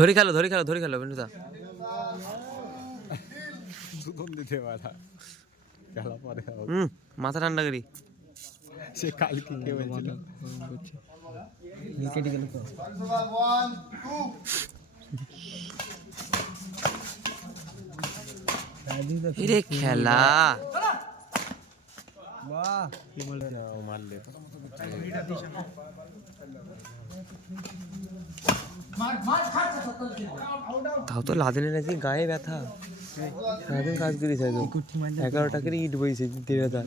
ধরে খেলো বিনুদা। মাথা ঠান্ডা করি। সে কালকে কে বলছিল কেটে গেল তো। এরে খেলা বাহ কি বলে না ও মারলে তাও তো লাদেনের নাকি গায়ে ব্যথা। লাদেন কাজ করেছে 11টা করে ইট বইছে 1,500।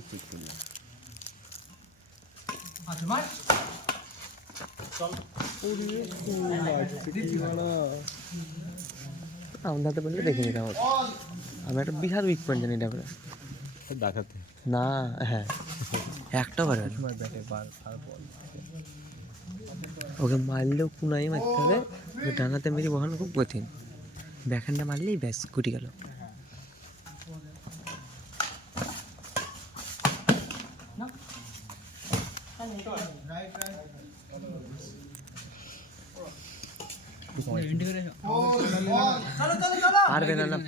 আমাদের হাতে বললে দেখে নিতাম। আমি একটা বিশাল উইক পয়েন্ট জানি এটা করে দেখাতে না। হ্যাঁ একটা বার ওকে মারলেও কুনাই মারতে হবে। ডানাতে মেরে বসানো খুব কঠিন। ব্যাকহ্যান্ডটা মারলেই ব্যাস গুটি গেল।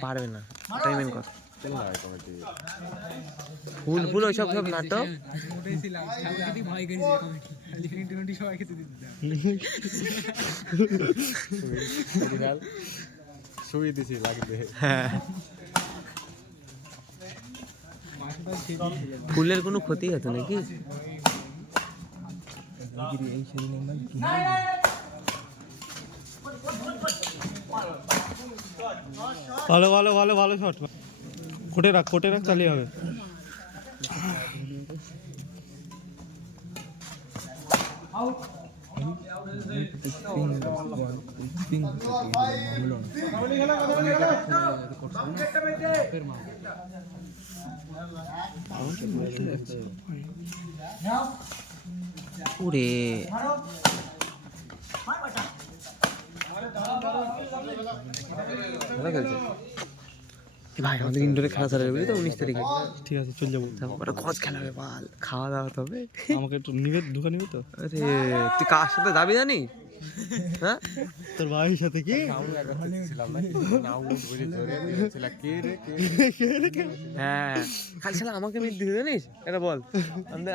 পারবে না টাইমিং কর। ফুল ওইসব সব নাটক। শুয়ে দিছি লাগবে। হ্যাঁ ফুলের কোনো ক্ষতি হতো নাকি? ভালো ভালো ভালো ভালো শট। কোটে রাখ চালিয়ে হবে। ওরে ভালো খেলছে ভাই। আমাদের ইনডোরে খেলা চালাবে বুঝলি তো 19 তারিখে। ঠিক আছে চল যাবো। ওটা খোঁজ খেলা হবে বাল। খাওয়া দাওয়া তো হবে। আমাকে একটু ঢুকা নিবি তো? আরে তুই কার সাথে যাবি জানি? হ্যাঁ তোর ভাইয়ের সাথে কি? হ্যাঁ খালি শালা আমাকে মিট দিতে জানিস এটা বল।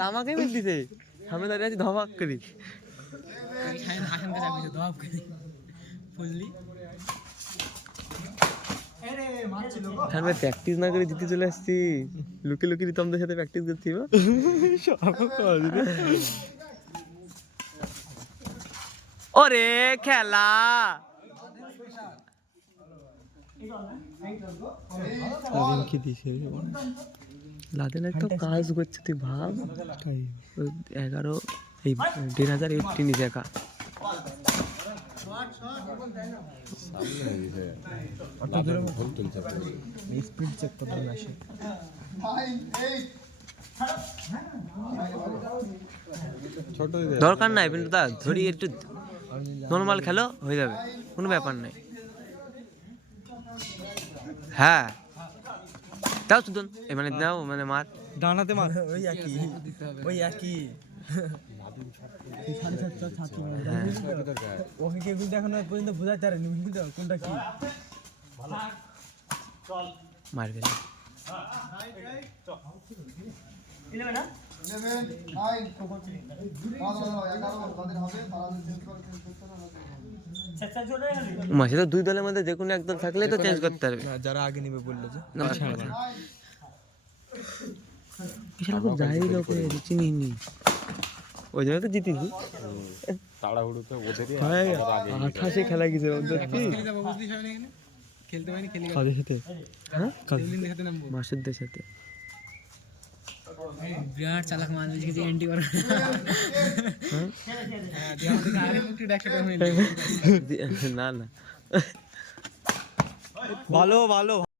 আমাকে মিট দিতে সামনে দাঁড়িয়ে আছি ধবাক করি। প্র্যাকটিস না করে জিতে চলে আসছি। লুকি রিতমদের সাথে প্র্যাকটিস করছি। ওরে খেলা লাদেন একটা কাজ করছে তুই ভাব। 11 এই 1,500 80 নিচে একা। স্পিড চেক করতে আসে। দরকার নাই কিন্তু দা ধরি একটু নর্মাল খেলো হয়ে যাবে, কোনো ব্যাপার নাই। হ্যাঁ দাও সুদন মানে দাও মানে মার ডানাতে মার। ওই একই ওকে কেউ কিন্তু এখন পর্যন্ত বোঝাতে পারেনি কোনটা কি মারবে না। মাসে তো 2 দলের মধ্যে যে কোনো এক দল থাকলে তো চেঞ্জ করতে পারবে। যারা আগে নেবে বললো যে খুব যাই লোক চিনি ওই জন্য তো জিতেছি। তাড়াহুড়োতে ওদেরই 28 খেলা গেছে ওদের কি কাদের সাথে? হ্যাঁ মাসুদদের সাথে। বিরাট চালাক মানুষ কিছু এন্টি করে না ভালো